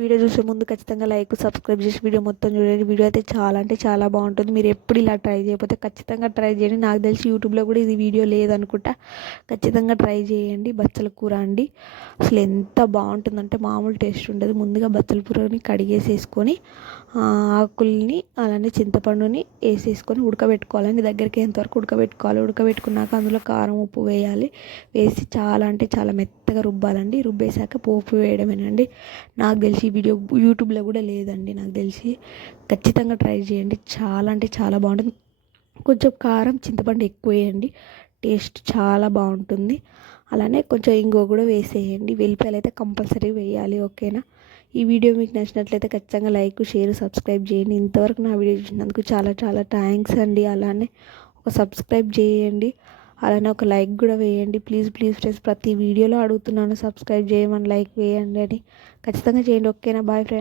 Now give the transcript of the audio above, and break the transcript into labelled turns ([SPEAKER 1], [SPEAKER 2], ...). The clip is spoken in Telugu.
[SPEAKER 1] వీడియో చూసే ముందు ఖచ్చితంగా లైక్ సబ్స్క్రైబ్ చేసి వీడియో మొత్తం చూడండి. వీడియో అయితే చాలా అంటే చాలా బాగుంటుంది. మీరు ఎప్పుడు ఇలా ట్రై చేయకపోతే ఖచ్చితంగా ట్రై చేయండి. నాకు తెలిసి యూట్యూబ్లో కూడా ఇది వీడియో లేదనుకుంటా. ఖచ్చితంగా ట్రై చేయండి. బచ్చల కూర అండి. అసలు ఎంత బాగుంటుందంటే మామూలు టేస్ట్ ఉండదు. ముందుగా బచ్చల కూరని కడిగేసేసుకొని ఆకుల్ని అలానే చింతపండుని వేసేసుకొని ఉడకబెట్టుకోవాలండి. దగ్గరికి ఎంతవరకు ఉడకబెట్టుకోవాలి ఉడకబెట్టుకున్నాక అందులో కారం ఉప్పు వేయాలి. వేసి చాలా అంటే చాలా మెత్తగా రుబ్బాలండి. రుబ్బేశాక పోపు వేయడమేనండి. నాకు తెలిసి ఈ వీడియో యూట్యూబ్లో కూడా లేదండి నాకు తెలిసి. ఖచ్చితంగా ట్రై చేయండి. చాలా అంటే చాలా బాగుంటుంది. కొంచెం కారం చింతపండు ఎక్కువ వేయండి. టేస్ట్ చాలా బాగుంటుంది. అలానే కొంచెం ఇంగో కూడా వేసేయండి. వెల్లిపాయలు అయితే కంపల్సరీ వేయాలి ఓకేనా? ఈ వీడియో మీకు నచ్చినట్లయితే ఖచ్చితంగా లైక్ షేర్ సబ్స్క్రైబ్ చేయండి. ఇంతవరకు నా వీడియో చూసినందుకు చాలా చాలా థ్యాంక్స్ అండి. అలానే ఒక సబ్స్క్రైబ్ చేయండి. అలానే ఒక లైక్ కూడా వేయండి. ప్లీజ్ ప్లీజ్ ఫ్రెండ్స్ ప్రతి వీడియోలో అడుగుతున్నాను. సబ్స్క్రైబ్ చేయమని లైక్ వేయండి అని. ఖచ్చితంగా చేయండి. ఓకేనా? Bye friends.